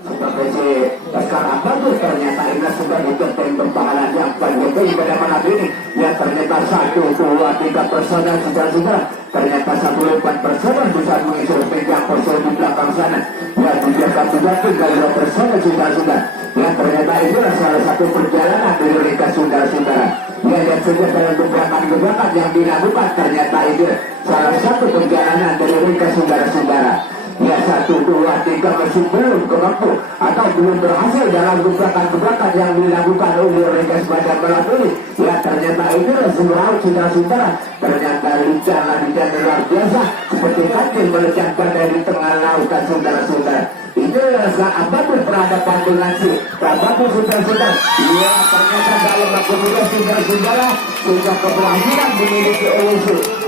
seperti si Laskar Abadur ternyata ini sudah dikentain pertahanan yang penting pada malam ini. Ya ternyata 1, 2, 3 personel sudah ternyata 1 personel bisa mengisi pegang personel di belakang sana. Ya juga tinggal 2 personel sudah. Ya ternyata inilah salah satu perjalanan dari mereka saudara-saudara. Ya dan saja dalam gebrakan yang dilakukan ternyata ini salah satu perjalanan dari mereka saudara-saudara. Ya 1, 2, 3 masih belum mampu atau belum berhasil dalam gebrakan yang dilakukan oleh mereka pada malam ini. Ya ternyata inilah semua saudara-saudara. Ternyata lincah luar biasa seperti kancing melecahkan dari tengah lautan saudara-saudara. Inilah saat Abadur berhadapan dengan si Abadur saudara-saudara. Ya ternyata dalam waktu muda saudara-saudara sudah keberhasilan memiliki oleh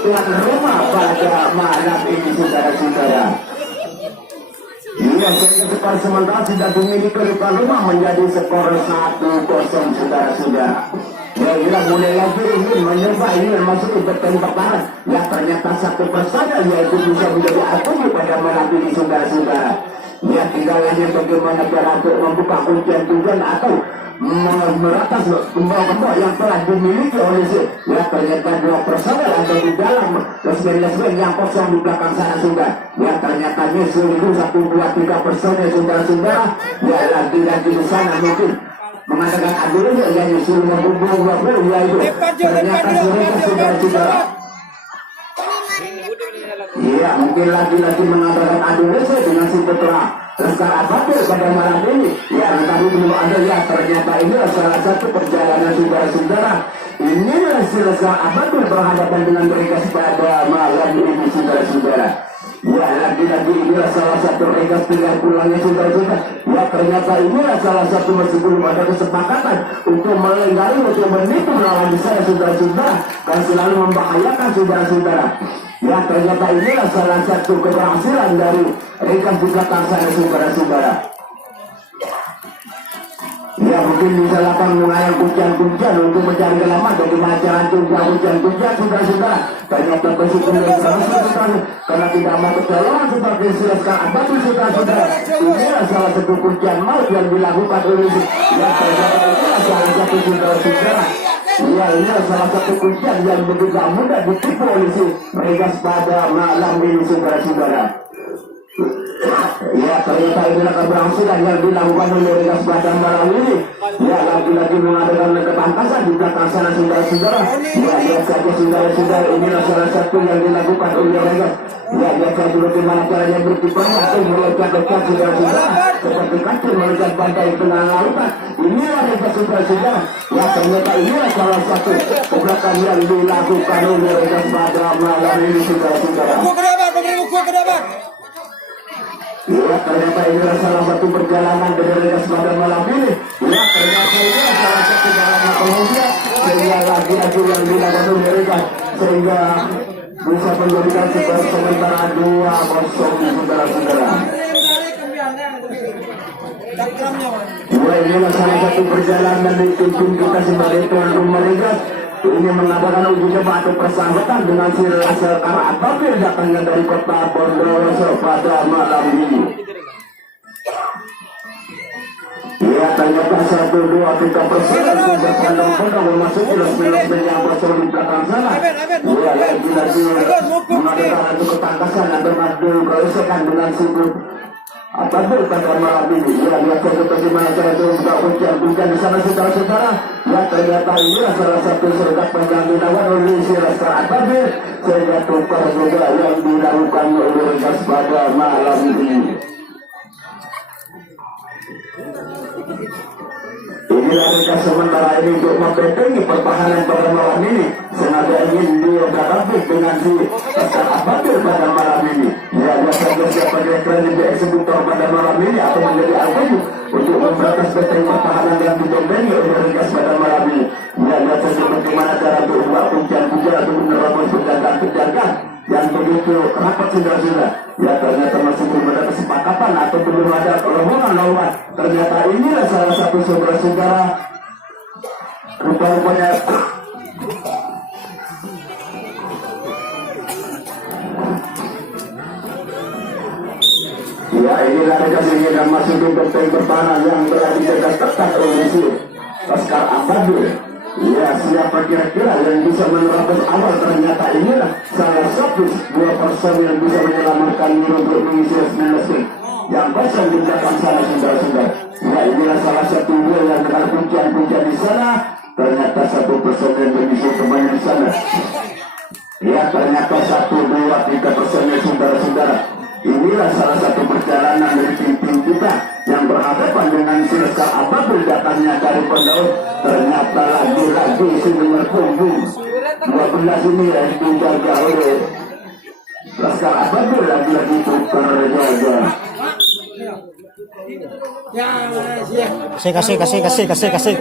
tuan rumah pada malam ini saudara-saudara. Iya, skor sementara sudah dimiliki tuan rumah menjadi skor 1-0 saudara-saudara. Ya gila mulai lagi ini mencoba ini memasuki bertembak barat. Ya ternyata 1 personel yaitu bisa menjadi atribut pada malam ini saudara-saudara. Ya tinggal hanya bagaimana cara untuk membuka kuncian atau meratas gembok-gembok yang telah dimiliki oleh si. Ya ternyata 2 personel ada di dalam lesben yang kosong di belakang sana sudah. Ya ternyata nyusul 1, 2, 3 personel saudara-saudara. Ya lagi-lagi di sana mungkin mengadakan adu yang nyusul menghubung ya itu. Ternyata mereka saudara-saudara. Iya mungkin lagi-lagi mengadakan adu dengan si Putra Laskar Abadur pada malam ini. Ya tadi belum ada ya ternyata ini salah satu perjalanan saudara-saudara. Inilah si Laskar Abadur berhadapan dengan mereka pada malam ini saudara-saudara. Ya lagi-lagi inilah salah satu mereka tinggal pulangnya saudara-saudara. Ya ternyata inilah salah satu meskipun ada kesepakatan untuk melenggang untuk menipu lawan saya saudara-saudara dan selalu membahayakan saudara-saudara. Ya ternyata inilah salah satu keberhasilan dari rekan juga saya saudara-saudara. Ya mungkin bisa lakukan mengayang kuncian untuk mencari kelamat bagaimana cara juga kuncian saudara-saudara. Ternyata bersyukur karena tidak mau kecolongan seperti Laskar Abadur saudara-saudara. Inilah salah satu kuncian maut yang dilakukan oleh ya ternyata inilah salah satu saudara-saudara. Ya ini salah satu kuncian yang begitu mudah ditipu oleh si mereka pada malam ini saudara-saudara. Ya ternyata inilah keberhasilan yang dilakukan oleh mereka pada malam ini. Ya lagi-lagi mengadakan ketangkasan di belakang sana saudara-saudara. Ya lihat saja saudara-saudara inilah salah satu yang dilakukan oleh mereka. Ya lihat saja bagaimana caranya bertipu atau meloncat-loncat saudara-saudara seperti kacil meloncat pantai tengah lautan. Inilah mereka saudara-saudara. Ya ternyata inilah salah satu gebrakan yang dilakukan oleh mereka pada malam ini saudara-saudara. Ya ternyata inilah salah satu perjalanan dari mereka pada malam ini. Ya ternyata inilah salah satu jalan kemudian sehingga lagi-lagi yang dilakukan oleh mereka sehingga bisa menjadikan skor sementara 2-0 saudara-saudara. Ya inilah salah satu perjalanan dari tim kita sebagai tuan rumah Liga. Ini mengadakan uji coba atau persahabatan dengan si Laskar Abadur datangnya dari kota Bondowoso pada malam ini. Ya ternyata 1, 2, 3 personel sudah pandang-pandang memasuki lesben yang kosong di belakang sana. Ya lagi-lagi mengadakan adu ketangkasan atau adu gesekan dengan si Abadur pada malam ini. Ya lihat saja bagaimana cara itu membuka kuncian di sana saudara-saudara. Ya ternyata inilah salah satu sergap yang dilakukan oleh si Laskar Abadur sehingga tukar juga yang dilakukan oleh mereka pada malam ini. Inilah mereka sementara ini untuk membentengi pertahanan pada malam ini. Sengaja ingin dihadapi dengan si Laskar Abadur pada malam ini. Ya biasa siapa yang di eksekutor pada malam ini atau menjadi atribut untuk memberantas benteng pertahanan yang dibentengi oleh mereka pada malam ini. Ya biasa bagaimana cara untuk membuat kuncian atau menerapkan penjagaan yang begitu rapat saudara-saudara. Ya ternyata masih belum ada kesepakatan atau belum ada rombongan lawan. Ternyata inilah salah satu saudara-saudara rupa-rupanya Ya, inilah dikasihnya dan masih di benteng pertahanan yang berada di atas tetap oleh Oscar Abadul. Ya, siapa kira-kira yang bisa menerapkan awal? Ternyata inilah salah satu dua personil yang bisa menyelamatkan diri untuk mengisi 19 yang kosong di belakang sana, saudara-saudara. Ya, inilah salah satu dua yang dengan pujian-pujian di sana. Ternyata satu personil mengisi pemain di sana. Ya, ternyata 1, 2, 3 personil, saudara-saudara. Inilah salah satu perjalanan dari tim-tim kita yang berhadapan dengan Silaskar Abadul datangnya dari Pendaun. Ternyata lagi-lagi Sinar Punggung 12 ini yang dijaga oleh Laskar Abadul, lagi-lagi tukar jaga. Kasih.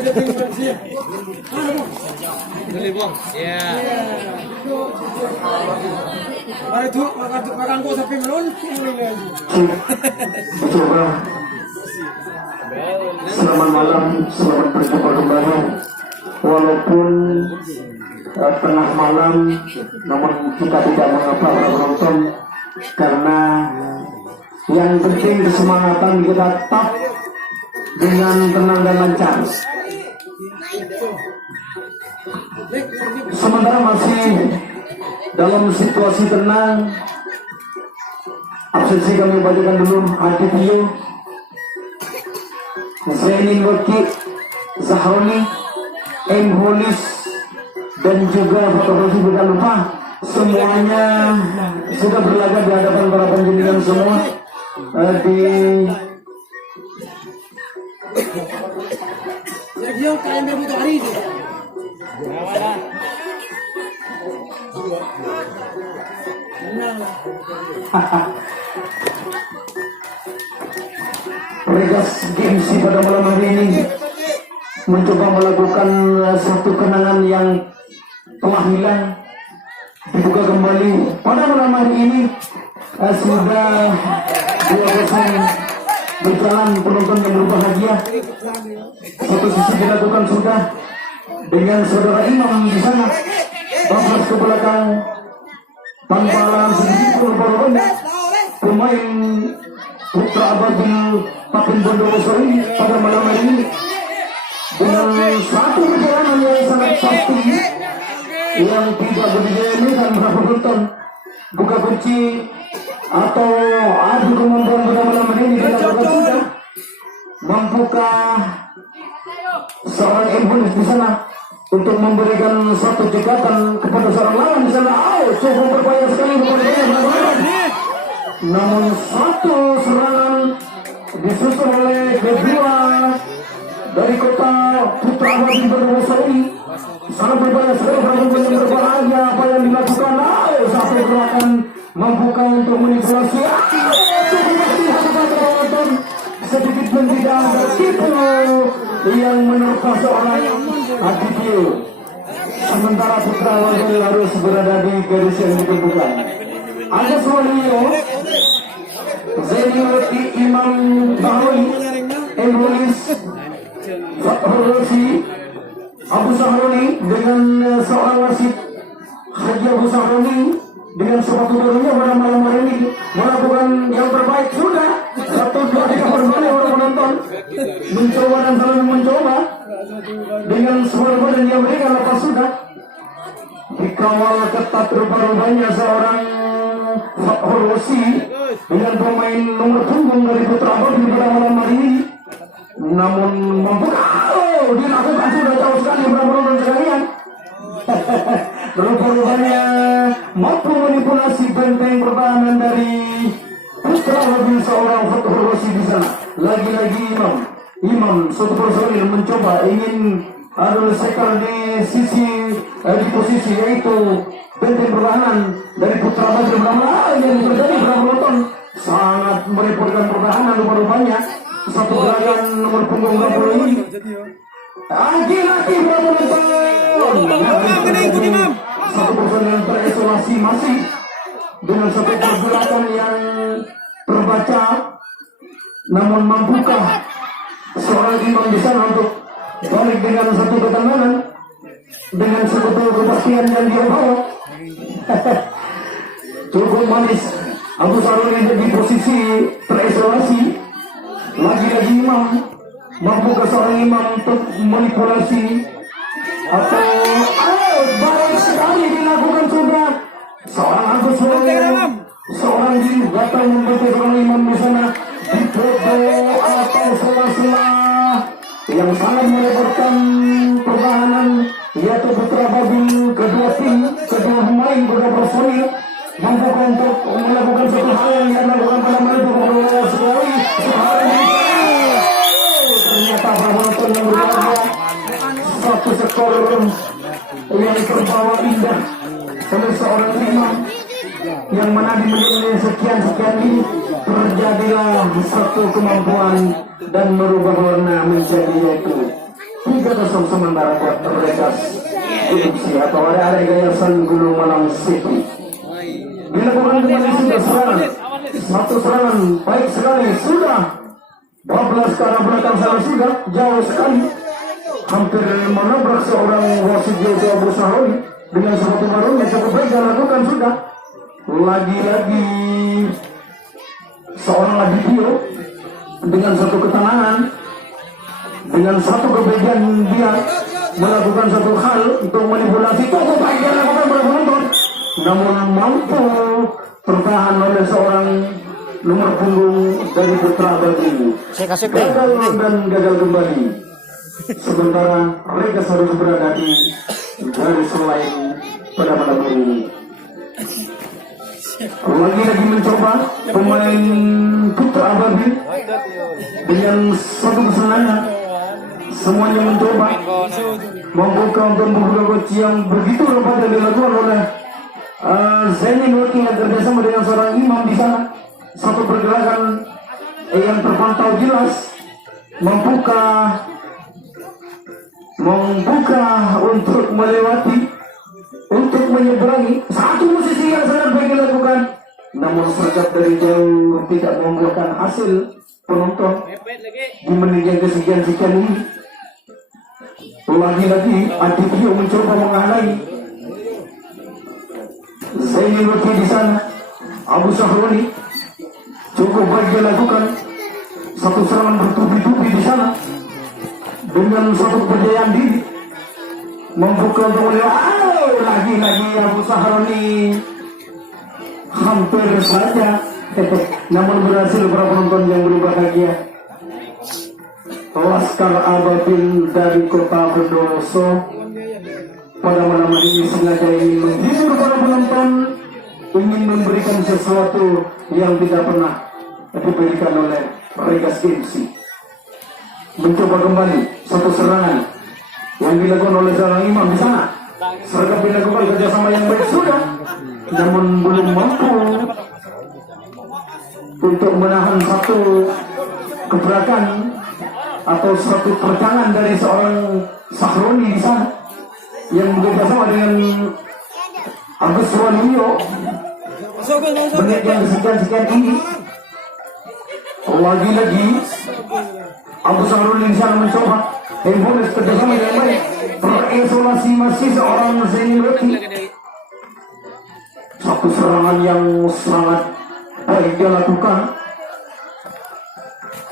Ya. Makan kok sampai melon. Coba. Selamat malam, selamat berjumpa kembali. Walaupun tengah malam, namun kita tidak mengapa para penonton, karena yang penting kesemangatan kita tetap dengan tenang dan lancar. Sementara masih dalam situasi tenang, absensi kami bacakan dulu. Adityo, Zainin Waki, Zahroni, M. Holis, dan juga fotografi bukan lupa. Semuanya sudah berlaga di hadapan para penjenengan semua di Dia kain begitu hari itu. Regas GMC pada malam hari ini mencoba melakukan satu kenangan yang telah hilang, dibuka kembali pada malam hari ini. Sudah 2-0 berjalan, penonton yang berbahagia. Satu sisi dilakukan sudah dengan saudara Imam di sana, bablas ke belakang tanpa alam sedikit pun banyak pemain Putra Abadul Papin Bondowoso ini pada malam hari ini dengan satu perjalanan yang sangat pasti yang tidak berdiri dan berapa penonton buka kunci atau adu kemampuan pada malam hari ini dilakukan sudah. Mampukah seorang Iblis di sana untuk memberikan satu jegatan kepada seorang lawan di sana? Cukup berbahaya sekali namun satu serangan disusul oleh kedua dari kota Putra Abadul Bondowoso ini sangat berbahaya sekali. Perempuan yang berbahaya apa yang dilakukan? Satu gerakan membuka untuk manipulasi. Sedikit pun tidak ada tipu yang menerpa seorang Adityo. Sementara Putra Abadul harus berada di garis yang ditentukan. Ada Suwaliyo, Zainulati, Imam Bahoy, Embolis, Fatholosi, Abu Sahroni dengan seorang wasit Haji Abu Sahroni dengan sepatu barunya pada malam hari ini melakukan yang terbaik. Sudah 1, 2, 3 berbalik orang menonton mencoba dan selalu mencoba dengan suara badan yang mereka lepas sudah dikawal ketat rupa-rupanya seorang Fatholosi dengan pemain nomor punggung dari Putra Abadul pada malam hari ini, namun membuka dilakukan sudah jauh sekali para penonton sekalian. Rupa-rupanya mampu manipulasi benteng pertahanan dari Putra Abadul seorang Fatholosi di sana. Lagi-lagi Imam satu personil mencoba ingin adu sekar di posisi yaitu benteng pertahanan dari Putra Abadul. Yang terjadi para penonton sangat merepotkan pertahanan rupa-rupanya. Satu gerakan nomor punggung 20 ini lagi-lagi para penonton satu personil yang terisolasi masih dengan satu pergerakan yang terbaca, namun mampukah seorang Imam di sana untuk balik dengan satu ketenangan dengan satu kepastian yang dia bawa? Cukup manis Agus Harun ada di posisi terisolasi. Lagi-lagi imam. Mampukah seorang imam untuk manipulasi atau baik sekali dilakukan sudah seorang Agus Harun, seorang jin datang membantu seorang imam di sana di foto atau sela-sela yang sangat melebarkan pertahanan, yaitu putra babi kedua tim, kedua pemain, kedua personil mampu untuk melakukan satu hal yang dia lakukan pada malam itu sekali ternyata penonton yang berbahagia satu skor yang terbawa indah oleh seorang imam yang mana di menit sekian ini terjadilah satu kemampuan dan merubah warna menjadi yaitu 3-0 sementara buat Regas Gumsi atau area Yayasan Gunung Malang City. Dilakukan kembali sudah serangan, satu serangan baik sekali sudah 12 ke arah belakang sana sudah jauh sekali, hampir menabrak seorang wasit Jose Abu Sahori dengan sepatu baru yang cukup baik dilakukan sudah. Lagi-lagi seorang Adityo dengan satu ketenangan, dengan satu kebajikan dia melakukan satu hal untuk manipulasi cukup baik dia lakukan pada penonton, namun mampu tertahan oleh seorang nomor punggung dari Putra Badri. Gagal dan gagal kembali. Sementara Regas harus berada di garis lain pada malam ini. Lagi-lagi mencoba pemain Putra Badri dengan satu kesenangan. Semuanya mencoba membuka untuk membuka kunci yang begitu lebat yang dilakukan oleh Zaini Nurki yang kerjasama dengan seorang imam di sana. Satu pergerakan yang terpantau jelas membuka untuk melewati, untuk menyeberangi satu posisi yang sangat baik dilakukan, namun sergap dari jauh tidak membuahkan hasil. Penonton di menit yang kesekian-sekian ini lagi-lagi Adityo mencoba menghalangi Zaini Nurki di sana. Abu Sahroni cukup baik dilakukan satu serangan bertubi-tubi di sana dengan satu kejayaan diri membuka untuk melewati. Lagi-lagi Abu Sahroni hampir saja namun berhasil para penonton yang berbahagia. Laskar Ababil dari Kota Bondowoso pada malam ini sengaja ingin menghibur para penonton, ingin memberikan sesuatu yang tidak pernah diberikan oleh Regas Gumsi. Mencoba kembali satu serangan yang dilakukan oleh seorang imam di sana. Sergap dilakukan kerjasama yang baik sudah, namun belum mampu untuk menahan satu gebrakan atau satu terjangan dari seorang Sahroni di sana yang bekerjasama dengan Agus Waluyo. Menit yang sekian ini lagi-lagi Abu Sahroni di sana mencoba Empolis kerjasama yang baik, terisolasi masih seorang Zaini Nurki. Satu serangan yang sangat baik dia lakukan,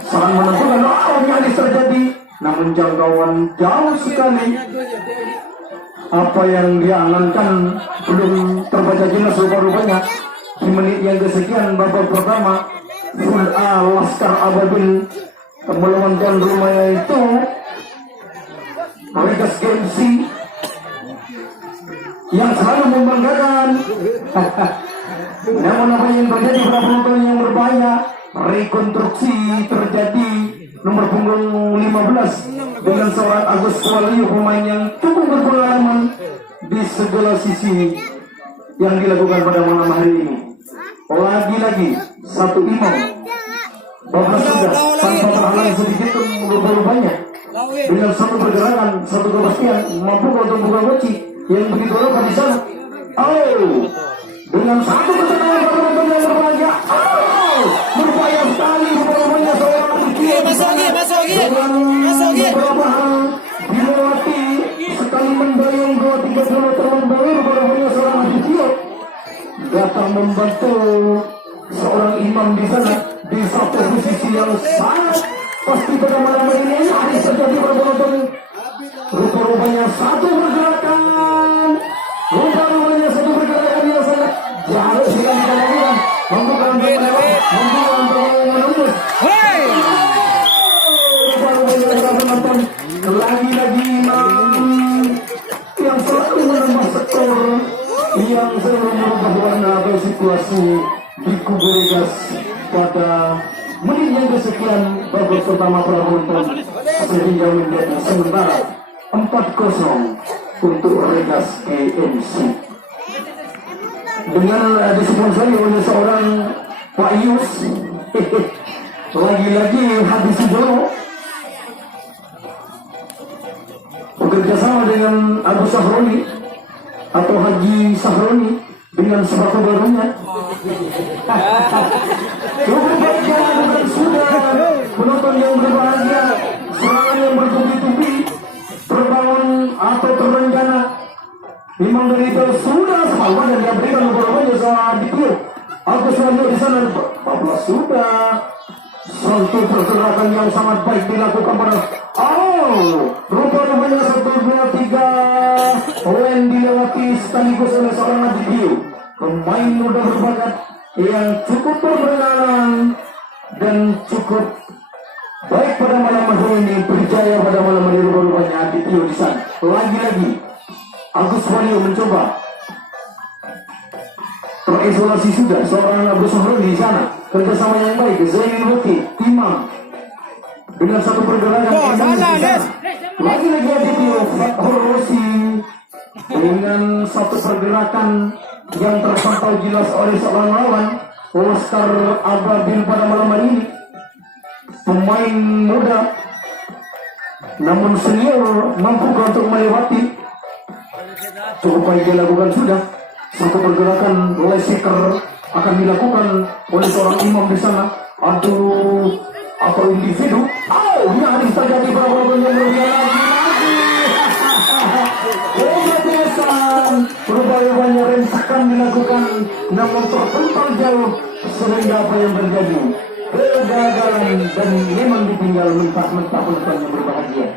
sangat menentukan nyaris terjadi, namun jangkauan jauh sekali. Apa yang dia angankan belum terbaca jelas rupa-rupanya di menit yang kesekian babak pertama. Full A Laskar Ababil melawankan rumahnya itu Regas Gumsi yang selalu membanggakan. Namun apa yang terjadi pada penonton yang berbahaya, rekonstruksi terjadi nomor punggung 15 dengan seorang Agus Waluyo, pemain yang cukup berpengalaman di segala sisi yang dilakukan pada malam hari ini. Lagi-lagi satu imam bablas sudah tanpa terhalang sedikit pun berubah-ubahnya dengan satu pergerakan, satu kepastian mampu untuk membuka kunci yang begitu lebat di sana. Dengan satu kesenangan pada penonton yang berbahagia. Berbahaya sekali rupanya seorang Adityo dengan beberapa hal dilewati sekali mendayung 2-3 km terbang dari rupanya seorang Adityo datang membantu seorang imam di sana di satu posisi yang sangat pasti pada malam ini hari terjadi penonton. Rupa-rupanya satu pergerakan, rupa-rupanya satu pergerakan yang sangat jauh sekali dilakukan. Membuka menembus. Rupa-rupanya penonton lagi-lagi imam yang selalu menambah skor, yang selalu merubah warna atau situasi di kubu Regas pada menit yang kesekian babak pertama penonton sehingga menjadi sementara 4-0 untuk Regas GMC dengan disponsori oleh seorang Pak Yus. Lagi-lagi Habis Sudono bekerja sama dengan Abu Sahroni atau Haji Sahroni dengan sepatu barunya. Cukup baik bukan sudah penonton yang berbahagia, serangan yang bertubi-tubi terbangun atau terencana. Memang dari itu sudah sama dan dia berikan beberapa sama Dikio. Aku selalu di sana, Bapak sudah satu pergerakan yang sangat baik dilakukan pada rupa-rupanya 1, 2, 3 poin dilewati sekaligus oleh seorang Dikio, pemain muda berbakat yang cukup berpengalaman dan cukup baik pada malam hari ini, berjaya pada malam hari rupa-rupanya Dikio di sana. Lagi-lagi Agus Walio mencoba terisolasi sudah seorang Abu Sahron di sana, kerjasama yang baik Zainul Wati Imam dengan satu pergerakan lagi-lagi Adityo Fathorosi dengan satu pergerakan yang terpantau jelas oleh seorang lawan Oscar Ababil pada malam hari ini, pemain muda namun senior mampu untuk melewati. Cukup baik dilakukan sudah satu pergerakan leseker akan dilakukan oleh seorang imam di sana atau individu. Nyaris terjadi beberapa yang lagi. Rupanya rentakan dilakukan namun terpental jauh sehingga apa yang terjadi kegagalan dan memang ditinggal mentah-mentah penonton yang berbahagia.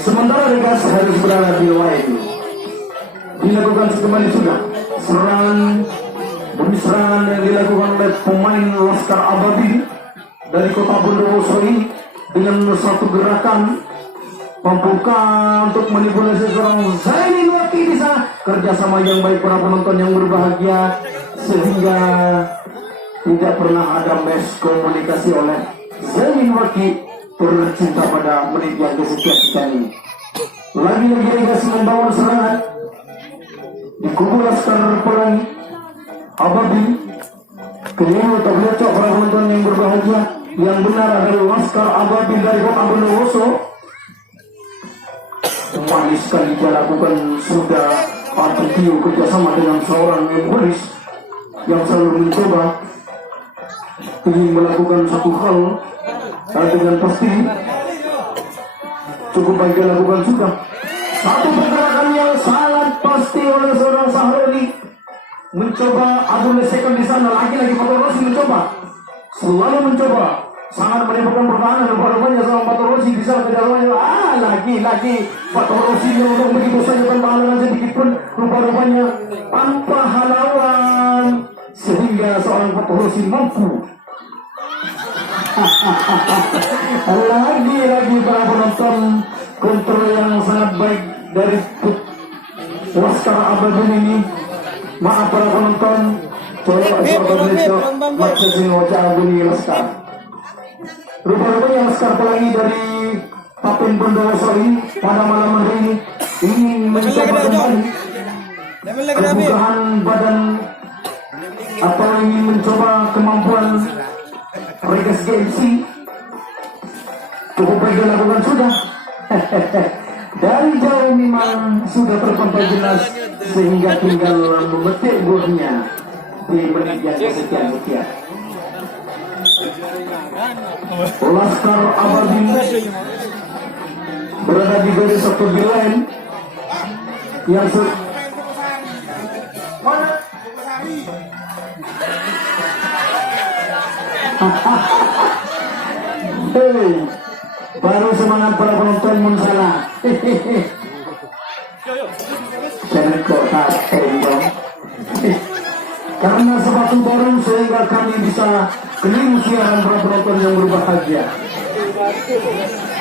Sementara Regas harus berada di luar itu. Dilakukan kembali sudah serangan demi serangan yang dilakukan oleh pemain Laskar Ababil dari kota Bondowoso ini dengan satu gerakan membuka untuk manipulasi seorang Zainul Wati di sana. Kerjasama yang baik para penonton yang berbahagia sehingga tidak pernah ada miskomunikasi oleh Zainul Wati tercinta pada menit yang kesekian kita ini. Lagi-lagi Regas membangun serangan di kubu Laskar Pelangi Ababil. Keliru terlecok para penonton yang berbahagia, yang benar adalah Laskar Ababil dari kota Bondowoso. Manis sekali dia lakukan sudah Adityo kerjasama dengan seorang Embolis yang selalu mencoba ingin melakukan satu hal dengan pasti cukup baik dilakukan sudah satu pergerakan yang sangat pasti oleh seorang Sahroni mencoba Abu lesekan di sana. Lagi-lagi Fathorosi mencoba, selalu mencoba sangat menimbulkan pertahanan. Rupanya seorang Fathorosi bisa kejalannya. Lagi-lagi Fathorosi untuk begitu saja tanpa halangan sedikit pun, rupanya tanpa halangan sehingga seorang Fathorosi mampu. Lagi-lagi para penonton kontrol yang sangat baik dari Laskar Ababil ini. Maaf para penonton, maksudnya wajah Abuni Laskar. Rupanya Laskar Pelangi dari Papen Bondowoso ini pada malam hari ini ingin mencoba kembali kebugahan badan atau ingin mencoba kemampuan Regas GMC. Cukup baik dilakukan sudah. Dari jauh memang sudah terpantau jelas sehingga tinggal memetik golnya di menit yang kesekian. Laskar Ababil berada di garis satu line yang Hei, baru semangat para penonton mun salah. Jangan kok tembak. Karena sepatu baru sehingga kami bisa keliling siaran para penonton yang berbahagia.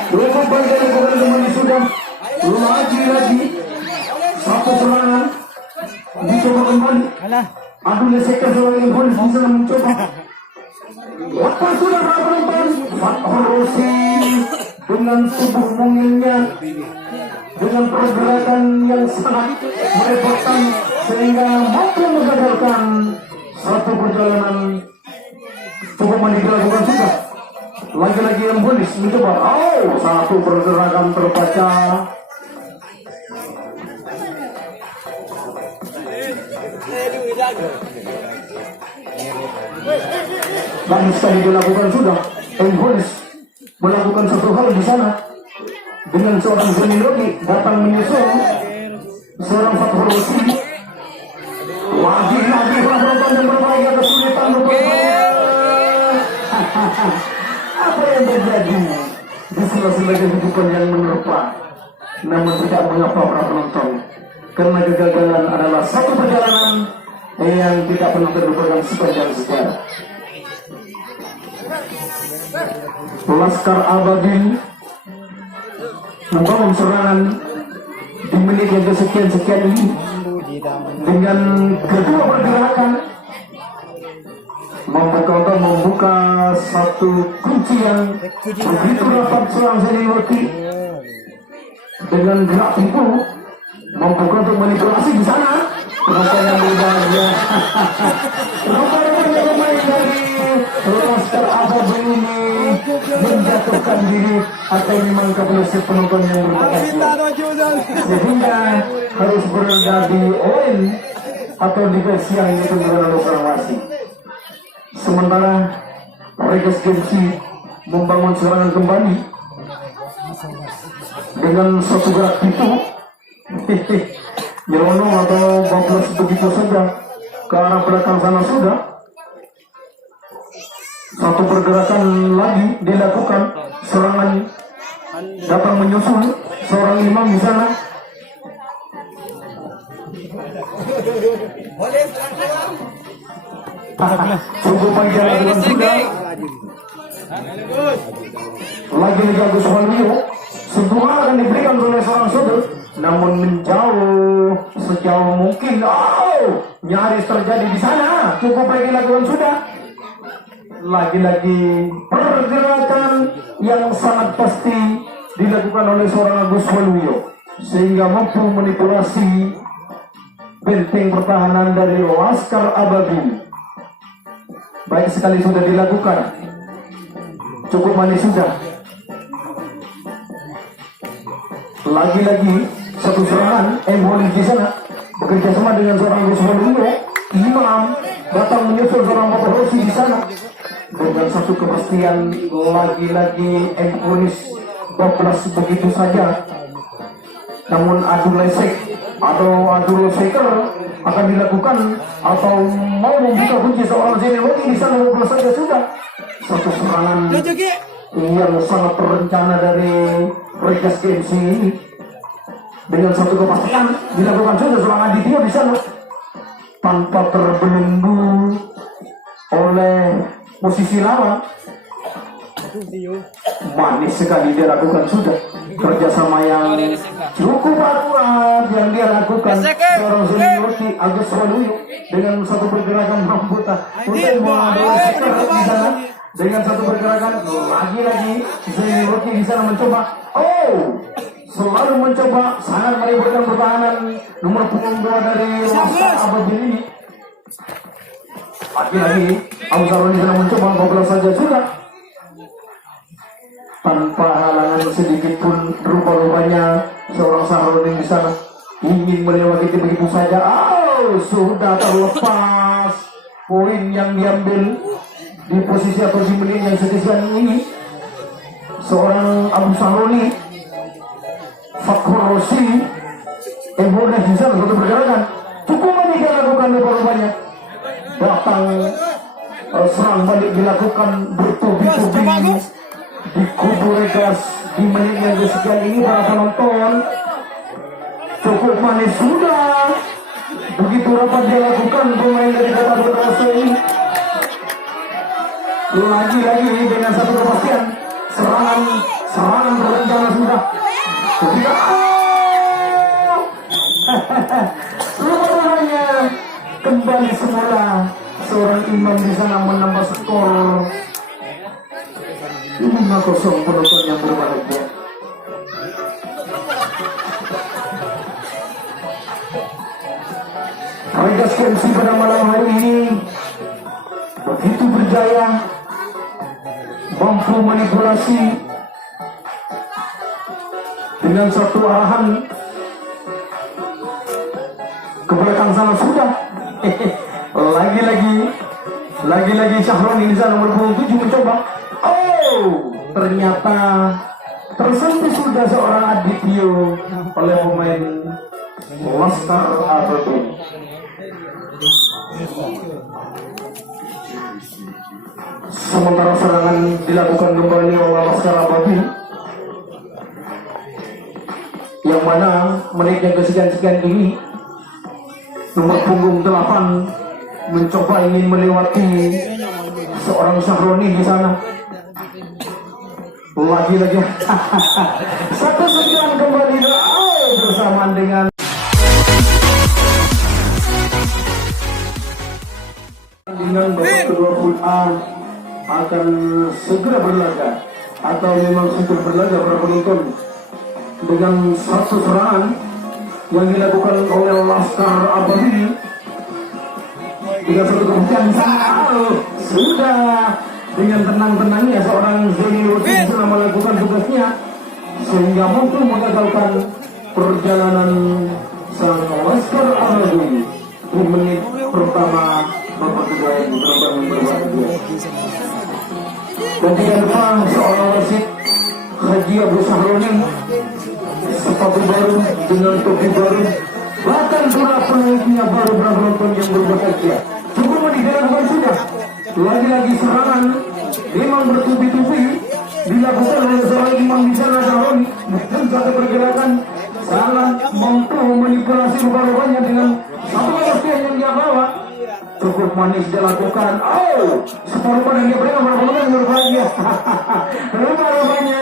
Cukup baik dari kembali sudah lagi satu serangan dicoba kembali. Aduh lesekan seorang gol bisa mencoba. Waktu sudah para penonton Fathur Rosi dengan tubuh mungilnya, dengan pergerakan yang sangat merepotkan sehingga mampu menggagalkan satu perjalanan. Cukup dilakukan sudah. Lagi-lagi yang bonus mencoba. Satu pergerakan terbaca. Dan sekali dilakukan sudah. Bonus melakukan satu hal di sana dengan seorang Zenilogi datang menyusul seorang Fathur Rosi. Lagi-lagi penonton yang berbahagia kesulitan apa yang terjadi di sela-sela kehidupan yang menerpa. Namun tidak mengapa para penonton, karena kegagalan adalah satu perjalanan yang tidak pernah terlupakan sepanjang sejarah. Laskar Ababil membangun serangan di menit yang kesekian-sekian ini dengan kedua pergerakan membuka satu kunci yang begitu rapat seorang Zenilogi dengan gerak tempo membuka untuk manipulasi di sana. Rasa yang berbahagia. Rupanya pemain dari Laskar Ababil ini menjatuhkan diri atau memang kepleset penonton yang berbahagia sehingga harus berada di ON atau di versi yang itu dengan seorang wasit. Sementara Regas Gensi membangun serangan kembali dengan satu gerak itu nyelonong atau bablas begitu saja ke arah belakang sana sudah. Satu pergerakan lagi dilakukan, serangan datang menyusul seorang imam di sana. Cukup panjang dengan sudah. Lagi-lagi Agus Waluyo, semua akan diberikan oleh seorang sudut, namun menjauh sejauh mungkin. Nyaris terjadi di sana. Cukup baik dilakukan sudah. Lagi-lagi pergerakan yang sangat pasti dilakukan oleh seorang Agus Waluyo sehingga mampu manipulasi benteng pertahanan dari Laskar Ababil. Baik sekali sudah dilakukan. Cukup manis sudah. Lagi-lagi satu serangan Holis di sana bekerja sama dengan seorang Agus Waluyo. Imam datang menyusul seorang Fathur Rosi di sana dengan satu kepastian. Lagi-lagi Holis bablas begitu saja. Namun adu lesek atau adu leseker akan dilakukan atau mau membuka kunci seorang Zenilogi di sana bablas saja sudah. Satu serangan yang sangat terencana dari Regas Gensi ini dengan satu kepastian dilakukan sudah seorang Aditya di sana tanpa terbelenggu oleh posisi lawan. Manis sekali dia lakukan sudah kerjasama yang cukup akurat yang dia lakukan seorang Zenilogi Agus Waluyo dengan satu pergerakan membuta untuk mengadopsi di sana. Dengan satu pergerakan lagi-lagi Zenilogi di sana mencoba. Selalu mencoba sangat meributkan pertahanan nomor punggung 2 dari Laskar Ababil ini. Lagi-lagi Abu Saroni di sana mencoba bablas saja sudah tanpa halangan sedikit pun. Rupa-rupanya seorang Sahroni di sana ingin melewati begitu saja. Sudah terlepas poin yang diambil di posisi atau di menit yang sekian ini. Seorang Abu Sahroni, Fathur Rosi, Holis di sana satu pergerakan cukup dia lakukan rupa-rupanya. Datang serang balik dilakukan bertubi-tubi di kubu Regas di menit yang kesekian ini. Para penonton, cukup manis sudah, begitu rapat dilakukan pemain dari Kota Bekasi ini. Lagi-lagi dengan satu kepastian, serangan berencana sudah. Ketika rupanya kembali semula, seorang Imam di sana menambah skor 5-0. Penonton yang berbahagia. Regas FC pada malam hari ini begitu berjaya, mampu manipulasi dengan satu arahan ke belakang sana sudah. Lagi-lagi Syahroni di sana nomor 27 mencoba. Oh, ternyata tersentuh sudah seorang Adityo oleh pemain Laskar Ababi. Sementara serangan dilakukan kembali oleh Laskar Ababi, yang mana menit yang kesekian-sekian ini nomor punggung 8 mencoba ingin melewati seorang Syahroni di sana. Lagi-lagi satu sekian kembali bersamaan dengan babak kedua pool A akan segera berlaga atau memang sudah berlaga para penonton, dengan satu serangan yang dilakukan oleh Laskar Ababi dengan satu kemudian sudah dengan tenang-tenangnya seorang Zeni Rutin sudah melakukan tugasnya sehingga mampu mengagalkan perjalanan sang Laskar Ababi di menit pertama babak kedua yang penonton yang berbahagia. Dan tidak lupa seorang wasit Haji Abu Syahroni, sepatu baru dengan topi baru, bahkan pula penelitinya baru para penonton yang berbahagia. Cukup dilakukan sudah. Lagi-lagi serangan memang bertubi-tubi dilakukan oleh seorang Imam di sana Syahroni, dan satu pergerakan sangat mampu manipulasi rupa-rupanya dengan satu kepastian yang dia bawa. Cukup manis dilakukan. Oh, separuh yang dia berikan para penonton yang berbahagia. Rupa-rupanya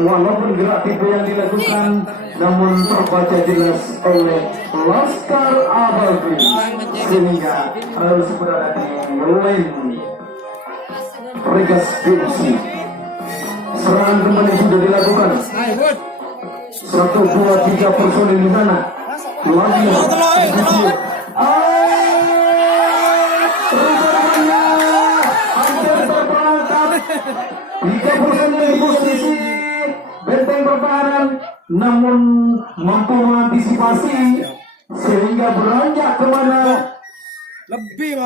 walaupun gerak tipu yang dilakukan, namun terbaca jelas oleh Laskar Ababi sehingga harus berada di lane Regas FC. Serangan kembali sudah dilakukan. 1, 2, 3 personil di sana. Lagi tiga personil di posisi benteng pertahanan, namun mampu mengantisipasi sehingga beranjak kemana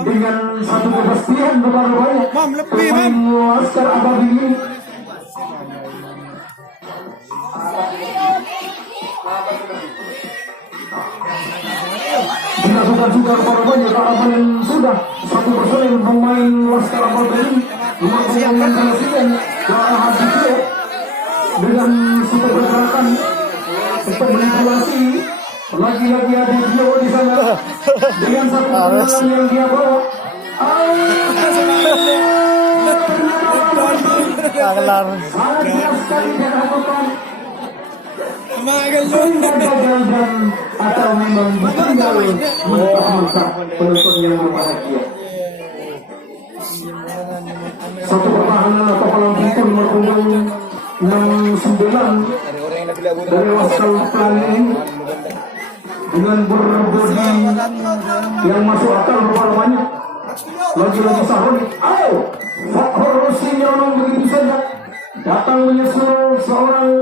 dengan satu kepastian kepada banyak pemain Laskar Ababi ini. Dilakukan juga kepada banyak harapan yang sudah satu personil pemain Laskar Ababi ini memaksakan presiden ke arah Hadidyo dengan super pergerakan untuk manipulasi. Lagi-lagi Hadidyo di sana dengan satu pergerakan yang dia bawa. Sangat jelas sekali dia lakukan. Gagal atau memang tinggal mentah-mentah penonton yang berbahagia. Satu pertahanan atau palang pintu nomor punggung 69 dari Laskar Planning dengan berbodi yang masuk akal rupa-rupanya. Lagi-lagi Syahroni. Fakhur Rusli yang begitu saja datang menyusul seorang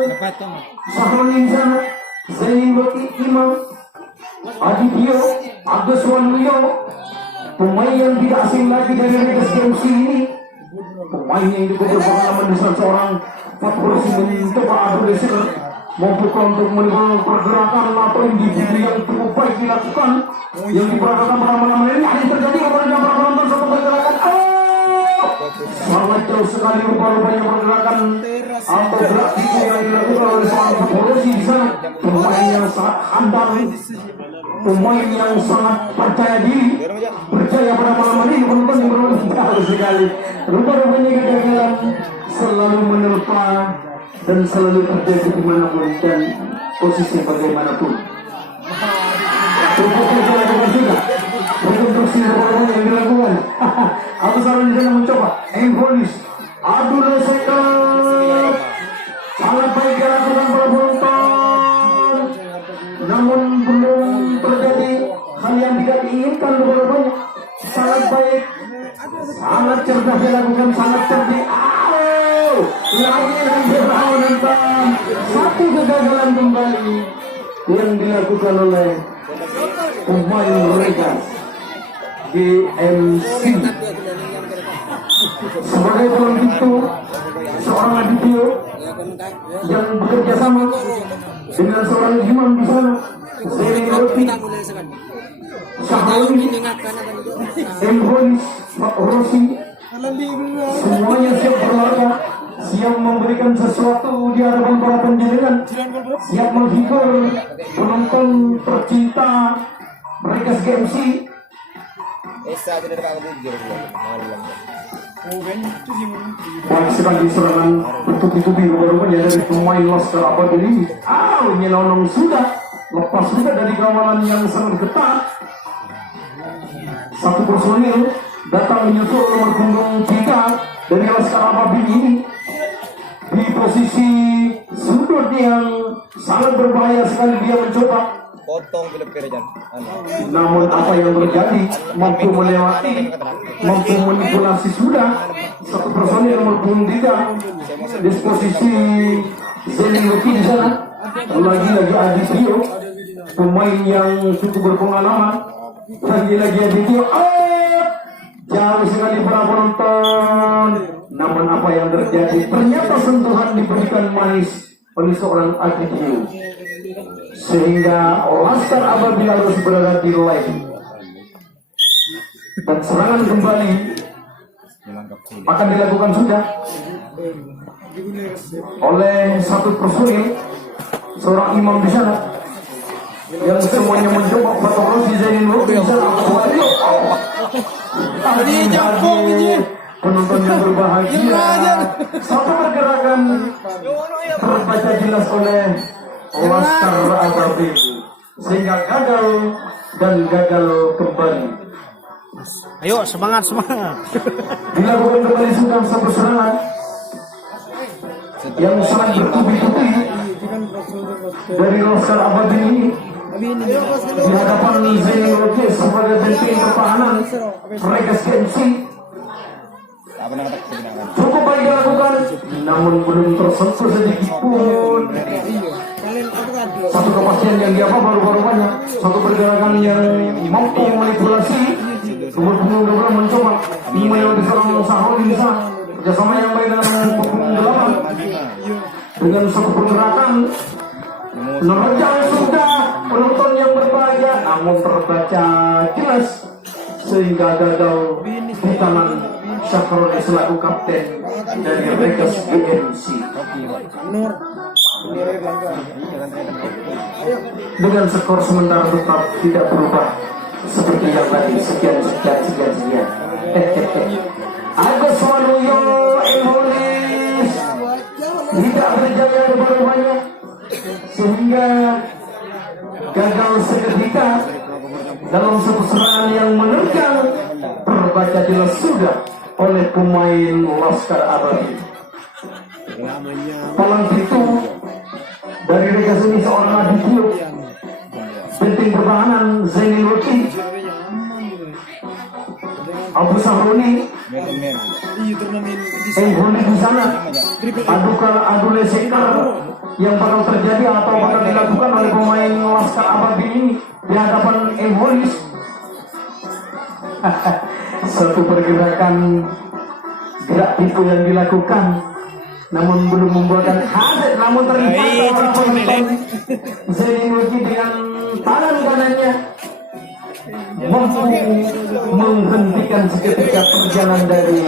Syahroni di sana. Zain Imam Adityo Agus Waluyo, pemain yang tidak asing lagi dari Regas FC ini. Pemain yang juga berpengalaman di sana seorang Fakhur Rusli mencoba adresir membuka untuk menimbulkan pergerakan atau individu yang cukup baik dilakukan yang diperagakan pada malam ini. Ada yang terjadi kepada para penonton satu pergerakan. sangat jauh sekali rupa-rupanya pergerakan atau gerak itu yang dilakukan oleh seorang polisi di sana. Pemain yang sangat handal, pemain yang sangat percaya diri, percaya pada malam ini penonton yang beruntung sekali. Rupa-rupanya kegagalan selalu menerpa dan selalu terjadi dimanapun dan posisi bagaimanapun. Terkonstruksi dilakukan juga. Rekonstruksi rupa-rupanya yang dilakukan. Abu Saron di sana mencoba. Engolis, Abdul Sekap, sangat baik dilakukan para penonton. Namun belum terjadi hal yang tidak diinginkan rupa-rupanya. Sangat baik, sangat cerdas dilakukan, sangat cerdik. Lagi menonton satu kegagalan kembali yang dilakukan oleh pemain mereka GMC. Sebagai pelan itu seorang Adityo yang bekerja sama dengan seorang imam di sana, Zeni Roti, Syahroni, Enholis, Pak Rosi, semuanya siap berlaga, siap memberikan sesuatu di hadapan para penjenengan, siap menghibur penonton tercinta mereka GMC. Baik sekali serangan bertubi-tubi rupa-rupanya dari pemain Laskar Abad ini. Nyelonong sudah, lepas sudah dari kawalan yang sangat ketat. Satu personil datang menyusul nomor punggung 3 dari Laskar Abad ini di posisi sudut yang sangat berbahaya sekali. Dia mencoba, potong film kerjaan. namun apa yang terjadi, mampu melewati, mampu manipulasi sudah satu personil nomor punggung 3 disposisi Zeni Luki di sana. Lagi-lagi Adityo, pemain yang cukup berpengalaman. Lagi-lagi Adityo, jauh sekali para penonton. Namun apa yang terjadi, ternyata sentuhan diberikan manis oleh seorang Adityo, sehingga Laskar Abadi harus berada di line. Dan serangan kembali akan dilakukan sudah oleh satu personil, seorang imam di sana yang semuanya mencoba fotografi Zainin Luki di sana. Penonton yang berbahagia, satu pergerakan terbaca jelas oleh Laskar Abadi sehingga gagal dan gagal kembali. Ayo semangat. Dilakukan kembali sudah satu serangan yang sangat bertubi-tubi dari Laskar Abadi ini di hadapan Zeni Luki sebagai benteng pertahanan mereka GMC. Cukup baik dilakukan, namun belum tersentuh sedikit pun. Satu kepastian yang diapa baru-barunya, satu pergerakan yang mampu memanipulasi. Nomor punggung 12 mencoba melewati seorang Sahro di sana. Kerjasama yang baik dengan punggung 8 dengan satu pergerakan menerjang sudah penonton yang berbahagia, namun terbaca jelas sehingga gagal di tangan Syahroni selaku kapten dari Regas GMC. Dengan skor sementara tetap tidak berubah seperti yang tadi, sekian. Agus Waluyo Enholis tidak berjaya banyak sehingga gagal seketika dalam satu serangan yang menerjang, terbaca jelas sudah oleh pemain Laskar Abadi. Palang itu dari Regas ini seorang Adityo, penting pertahanan Zeni Luki, Abu Sahroni, Enghoni di sana. Adu lesekar yang bakal terjadi atau bakal dilakukan oleh pemain Laskar Abadi ini di hadapan Enghoni. Satu pergerakan gerak itu yang dilakukan, namun belum membuahkan hasil. Namun terlihat Zeni Luki dengan tangan kanannya mampu menghentikan seketika perjalanan dari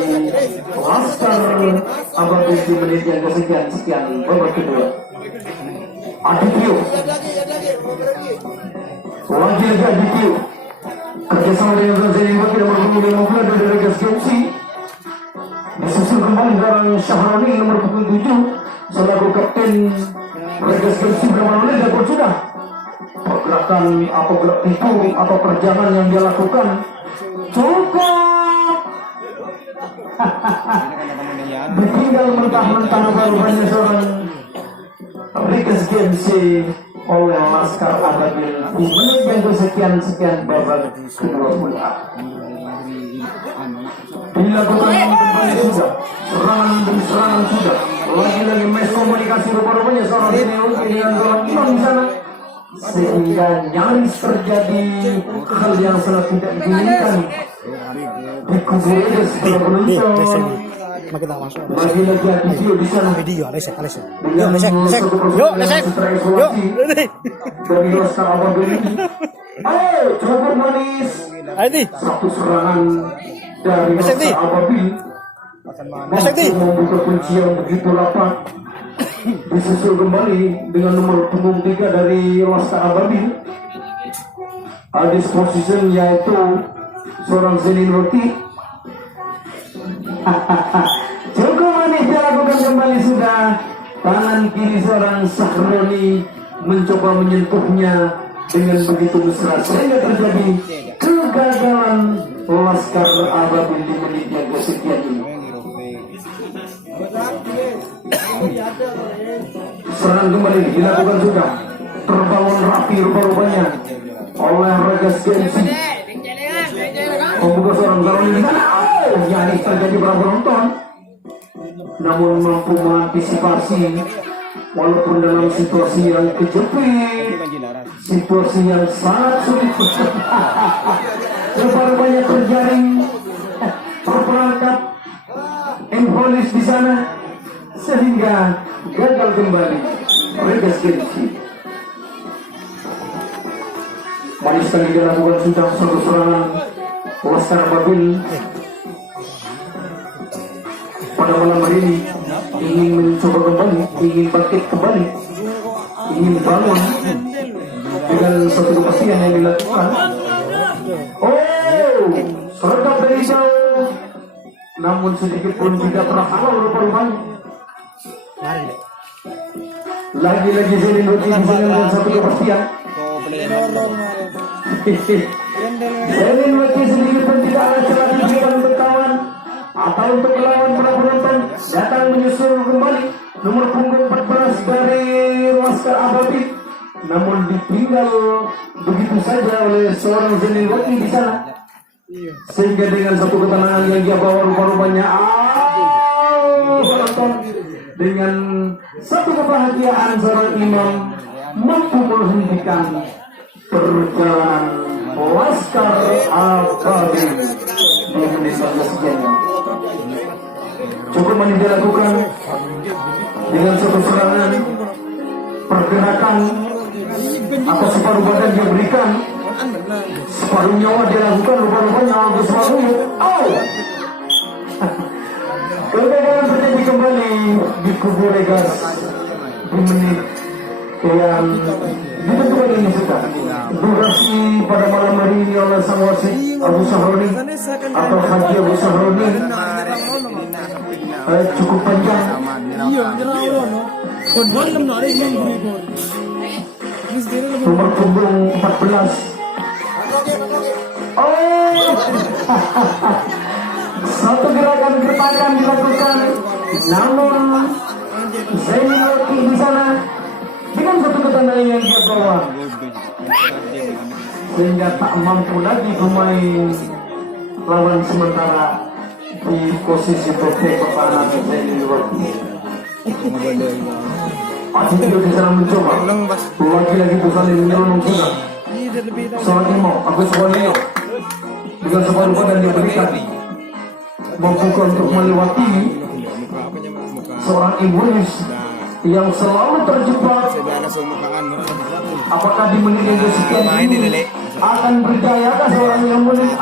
Ababil di menit yang kesekian babak kedua. Adityo lagi Adityo kerjasama dengan Zanzani Wakil nomor punggung 50 dari Regas Gemsi, disusul kembali sekarang Syahrani nomor punggung 7 selaku kapten Regas Gemsi bernama Leda. Sudah pergerakan atau gerak tipu atau perjalanan yang dia lakukan cukup ditinggal mentah-mentah rupanya seorang Regas Gemsi oleh Laskar Ababil di menit yang kesekian babak kedua pula. Dilakukan kembali sudah serangan demi serangan sudah lagi-lagi mes komunikasi rupanya seorang senior dengan seorang imam di sana sehingga nyaris terjadi hal yang sangat tidak diinginkan di kubu Regas setelah penonton. Lagi-lagi video di sana. Video, lesek. Yuk, Lesek. Yuk. Dari Laskar Ababil ini. Ayo, coba manis. Ayo, Satu serangan dari Laskar Ababil. Mampu membuka kunci yang begitu rapat. Disusul kembali dengan nomor punggung 3 dari Laskar Ababil. Disposition yaitu seorang Zenin Roti. Cukup manis dilakukan kembali sudah. Tangan kiri seorang Sahroni mencoba menyentuhnya dengan begitu mesra sehingga terjadi kegagalan Laskar Ababil di menit yang kesekian ini. Serangan kembali dilakukan sudah, terbangun rapi rupa-rupanya oleh Regas Gemsi. Membuka seorang Zaroni di sana. Nyaris terjadi berapa penonton, namun mampu mengantisipasi walaupun dalam situasi yang kejepit, situasi yang sangat sulit. Rupa-rupanya terjaring perangkap empolis di sana sehingga gagal kembali Regas Gemsi. Manis tadi dilakukan sudah satu serangan Laskar Ababil pada malam hari ini ingin mencoba kembali, ingin bangkit kembali, ingin bangun dengan satu kepastian yang dilakukan. Sergap dari jauh, namun sedikit pun tidak terhalau rupa-rupanya. Lagi-lagi Zenin Roti dengan satu kepastian. Zenin Roti sedikit pun tidak ada celah diberikan untuk kawan atau untuk melawan para penonton. Datang menyusul kembali nomor punggung 14 dari Laskar Ababil, namun ditinggal begitu saja oleh seorang Zenin Roti di sana, sehingga dengan satu ketenangan yang dia bawa rupa-rupanya penonton dengan satu kebahagiaan seorang imam mampu menghentikan perjalanan Laskar Ababil di menit sekian. Cukup manis dilakukan dengan satu serangan pergerakan atau separuh badan dia berikan, separuh nyawa dia lakukan rupa-rupanya untuk separuhnya. Kegagalan terjadi kembali di kubu Regas di menit yang ditentukan ini sudah. Durasi pada malam hari ini oleh sang wasit Abu Sahroni atau Haji Abu Sahroni cukup panjang. Nomor punggung 14. Satu gerakan gertakan dilakukan, namun Zenin Roti di sana dengan satu ketenangan yang dia bawa sehingga tak mampu lagi bermain lawan sementara di posisi perfect pertahanan Zenin Roti. Adityo di sana mencoba lagi-lagi Busani menyelonong sudah seorang imam Agus Walio dengan separuh badan dia berikan membuka untuk melewati seorang iblis yang selalu terjebak. Apakah di menit yang kesekian ini akan berjayakah seorang yang menit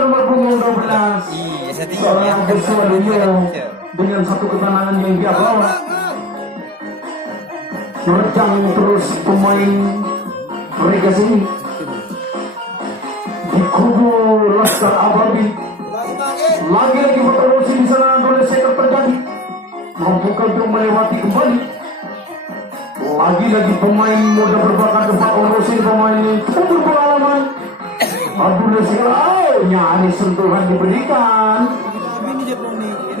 nomor punggung 12 seorang Joshua Doyo dengan satu ketenangan yang dia bawa menerjang terus pemain mereka sini di kubu Laskar Ababi. Lagi-lagi berterus di sana oleh sektor terjadi mampu untuk melewati kembali. Lagi-lagi pemain muda berbakat depan Orosin, pemain yang cukup berpengalaman. Aduh, sekarang nyaris sentuhan diberikan.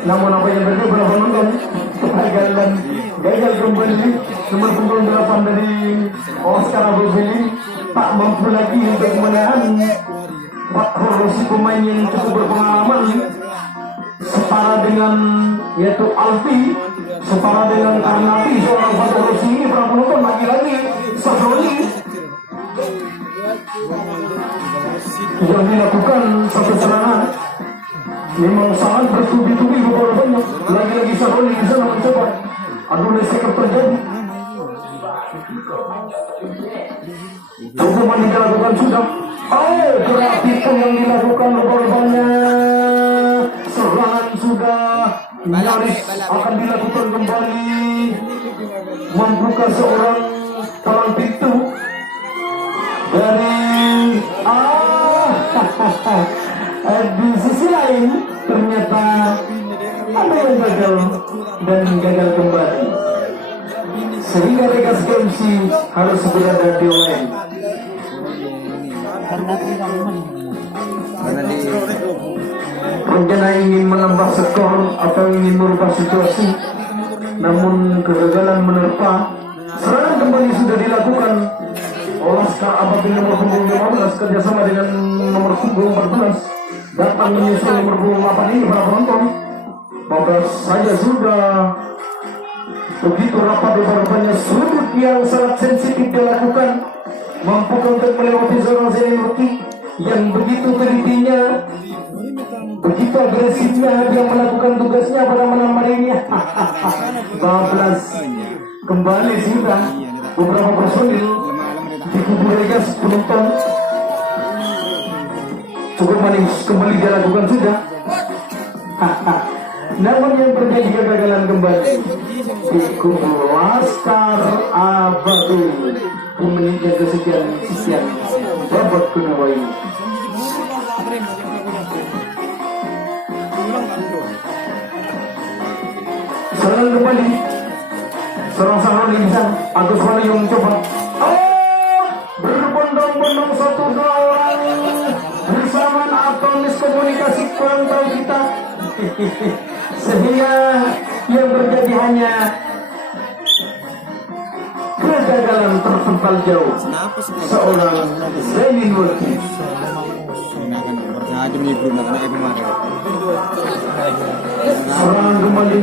Namun apa yang terjadi berapa nonton gagal kembali. Nomor punggung 8 dari Oscar Abubili tak mampu lagi untuk menahan Orosin, pemain yang cukup berpengalaman. Setara dengan yaitu Alfi, setara dengan Karnati, seorang Orosin ini berapa nonton lagi-lagi Sahroni yang dilakukan satu serangan memang sangat bertubi-tubi beberapa banyak. Lagi-lagi Sahroni di sana mencoba aduh seker terjadi. Hukuman yang dilakukan sudah kreatif yang dilakukan beberapanya. Serangan sudah nyaris akan dilakukan kembali. Membuka seorang talang pintu dari di sisi lain ternyata ada yang gagal dan gagal kembali, sehingga Regas MC harus segera ganti lain. Rencana ingin menambah skor atau ingin merubah situasi, namun kegagalan menerpa. Serangan kembali sudah dilakukan Laskar Ababi nomor punggung 15 kerjasama dengan nomor punggung 14 datang menyusul nomor punggung 8 ini para penonton. 15 saja sudah begitu rapat beberapanya sudut yang sangat sensitif dilakukan, mampu untuk melewati seorang Zeneluki yang begitu telitinya, begitu agresifnya dia melakukan tugasnya pada malam hari ini. 12 kembali sudah beberapa personil di kubu Regas penonton cukup manis kembali dilakukan sudah. Namun yang terjadi kegagalan kembali di kubu Laskar Ababi di menit yang kesekian babak kedua ini. Serangan kembali seorang Sahroni di sana. Agus Wali yang mencoba berbondong-bondong satu dua orang bersamaan atau miskomunikasi kurang tahu kita sehingga yang terjadi hanya kegagalan terpental jauh seorang Zainin Wulki. Serangan kembali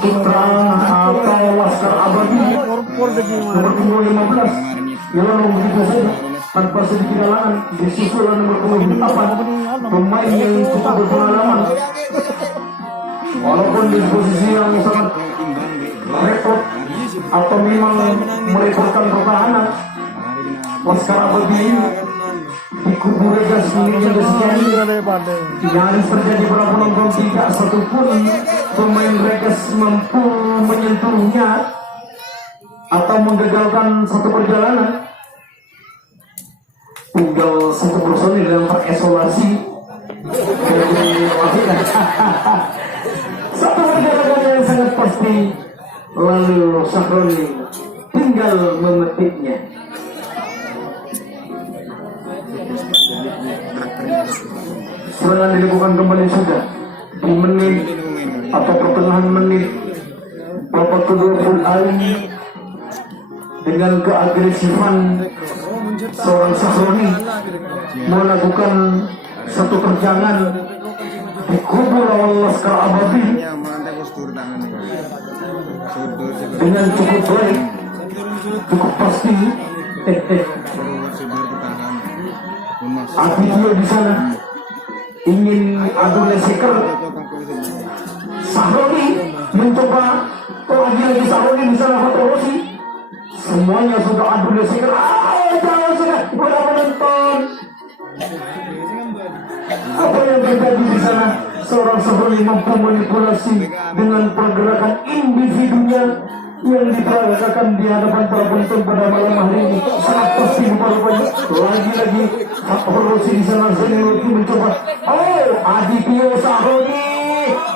putra atau Laskar Ababi nomor punggung 15 yang begitu saja tanpa sedikit halangan disusul nomor punggung 8 pemain yang cukup berpengalaman walaupun di posisi yang sangat repot atau memang merepotkan pertahanan. Laskar Ababi di kubu Regas menit yang kesekian nyaris terjadi para penonton tidak satupun pemain Regas mampu menyentuhnya atau menggagalkan satu perjalanan. Tinggal satu personil yang terisolasi dari wasit. Satu perjalanan yang sangat pasti, lalu Sahroni tinggal memetiknya. Serangan dilakukan kembali sudah di menit atau pertengahan menit babak kedua full air dengan keagresifan seorang Sahroni melakukan satu terjangan di kubu lawan Laskar Ababi dengan cukup baik, cukup pasti. Aditya di sana ingin adu leseker. Sahroni mencoba lagi Sahroni di sana Fatrosi. Semuanya sudah adu leseker. Jangan sudah berapa menonton. Apa yang terjadi di sana? Seorang saholi mampu manipulasi dengan pergerakan individunya yang diperagakan di hadapan para penonton pada malam hari ini. Sangat pasti rupanya. Lagi-lagi Rosi di sana Zainuddin mencoba. Oh, Adityo Saholi,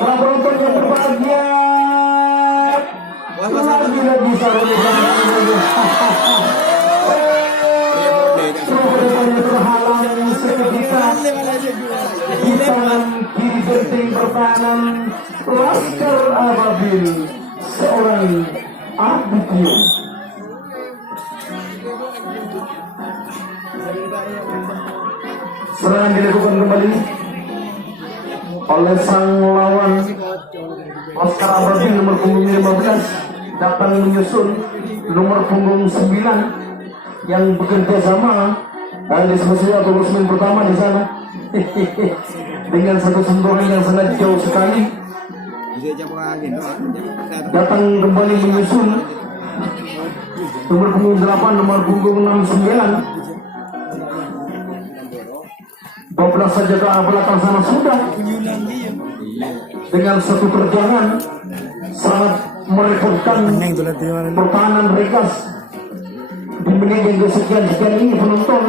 para penonton yang berbahagia. Lagi-lagi Saholi terhalang seketika di tangan kiri penting pertahanan Laskar Ababil, seorang Adityo. Serangan dilakukan kembali oleh sang lawan. Laskar Ababil nomor punggung 15 datang menyusul nomor punggung 9 yang bekerja sama di semestinya atau muslim pertama di sana dengan satu sentuhan yang sangat jauh sekali. Datang kembali menyusul nomor punggung 8, nomor punggung 69. 12 saja ke belakang sana sudah dengan satu terjangan sangat merepotkan pertahanan Regas di menit yang sekian ini penonton.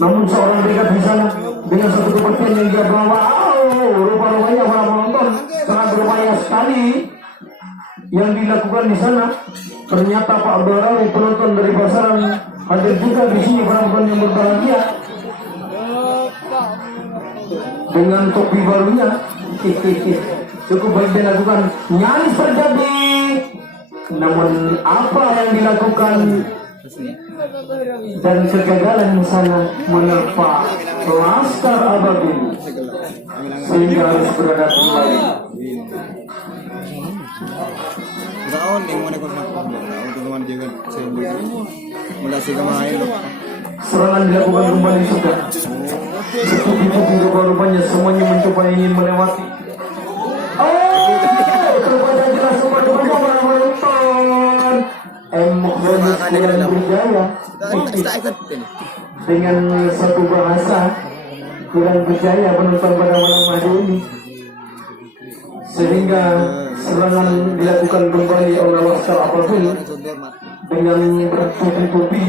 Namun seorang Regas di sana dengan satu kepercayaan yang dia bawa, rupa-rupanya para penonton sangat berbahaya sekali yang dilakukan di sana. Ternyata Pak Barawi penonton dari pasaran hadir juga di sini, para penonton yang berbahagia dengan topi barunya. Cukup baik dilakukan, nyaris terjadi. Namun apa yang dilakukan dan kegagalan di sana menerpa Laskar Ababil sehingga harus berada kembali. Serangan dilakukan kembali juga. Setupi-tupi rupa-rupanya semuanya mencoba ingin melewati. Terbaca jelas rupa-rupanya para penonton. Bonus yang berjaya dengan satu bahasa kurang berjaya penonton pada malam hari ini, sehingga serangan dilakukan kembali oleh Laskar Ababil dengan bertubi-tubi.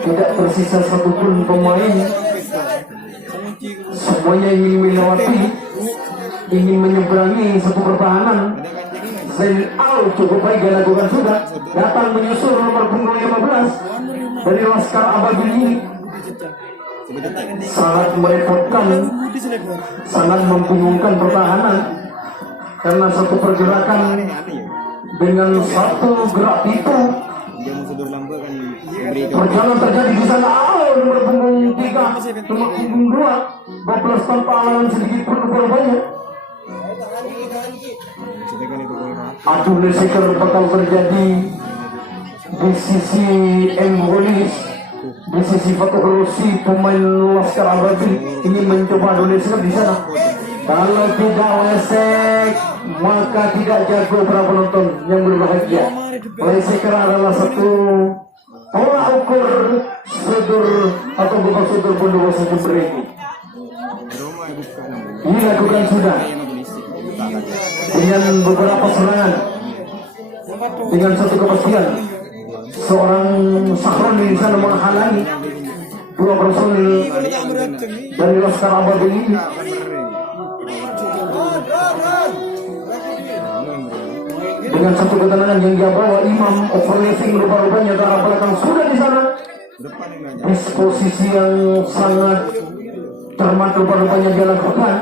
Tidak tersisa satupun pemain, semuanya ingin melewati, ingin menyeberangi satu pertahanan. Zainal cukup baik dilakukan sudah, datang menyusul nomor punggung 15 dari Laskar Ababil ini. Sangat merepotkan, sangat membingungkan pertahanan karena satu pergerakan dengan satu gerak tipu perjalanan terjadi di sana. Nomor punggung 3, nomor punggung 2, 12 tanpa alangan sedikit pun banyak. Adu leseker bakal terjadi di sisi Embolis, di sisi Fatuk Rosi. Pemain Laskar Ababil ingin mencoba adu leseker di sana. Kalau tidak lesek, maka tidak jago para penonton yang berbahagia. Leseker adalah satu tolak ukur sudut atau bukan sudut Bondowoso Jember ini. Dilakukan sudah dengan beberapa serangan, dengan satu kepastian seorang Sahron di sana menghalangi dua personil dari Laskar Ababil ini. Dengan satu ketenangan yang dia bawa, Imam overlapping rupa-rupanya ke arah belakang sudah di sana. Disposisi yang sangat cermat rupa-rupanya dia lakukan.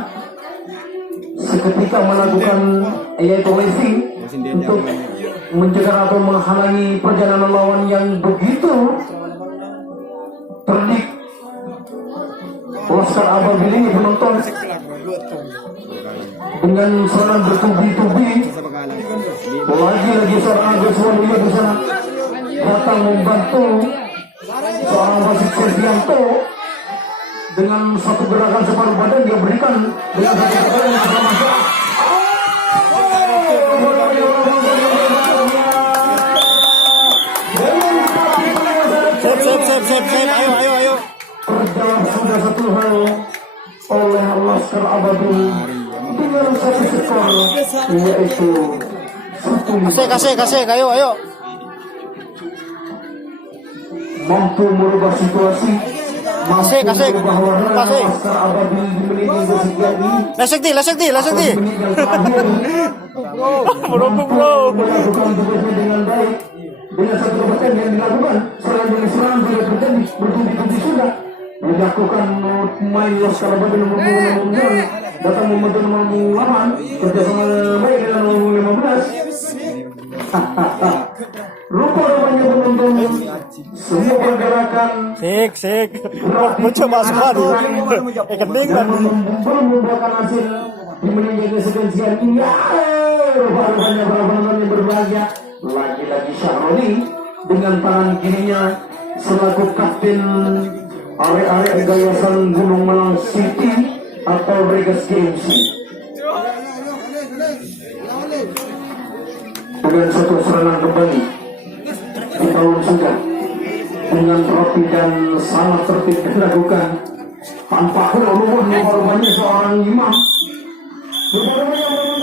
Seketika melakukan yaitu racing untuk mencegah atau menghalangi perjalanan lawan yang begitu terdik. Laskar Ababil ini penonton dengan serangan bertubi-tubi. Lagi-lagi seorang Agus Waluyo di sana datang membantu seorang Wasit Sesianto dengan satu gerakan separuh badan dia berikan dengan satu gerakan yang sangat mantap. Ayo. Terjawab sudah satu hal. Ababil dengan satu skor yaitu 1-5. Kasih, ayo. Mampu merubah situasi, Kasih. merubah warna Kasih. Laskar Ababil di menit yang kesekian ini. Lesek di. Menit yang terakhir Bro. melakukan tugasnya dengan baik. Dengan satu lepasan yang dilakukan serangan demi serangan tidak terjadi, bertubi-tubi sudah dilakukan pemain Laskar Ababil nomor 9 datang membantu nomor 8 kerjasama baik dengan nomor 15. Rupa-rupanya penonton semua pergerakan Sik. Mencoba sekali. Kening dan kan. membuahkan hasil di menit yang kesekian ini. Rupa-rupanya para penonton yang berbahagia. Lagi-lagi Syahroni dengan tangan kirinya selaku kapten arek-arek Gayasan Gunung Malang City atau Regas KMC. Dengan satu serangan kembali di tahun sudah dengan rapi dan sangat tertib dilakukan tanpa keluar rumahnya seorang imam. Rupa-rupanya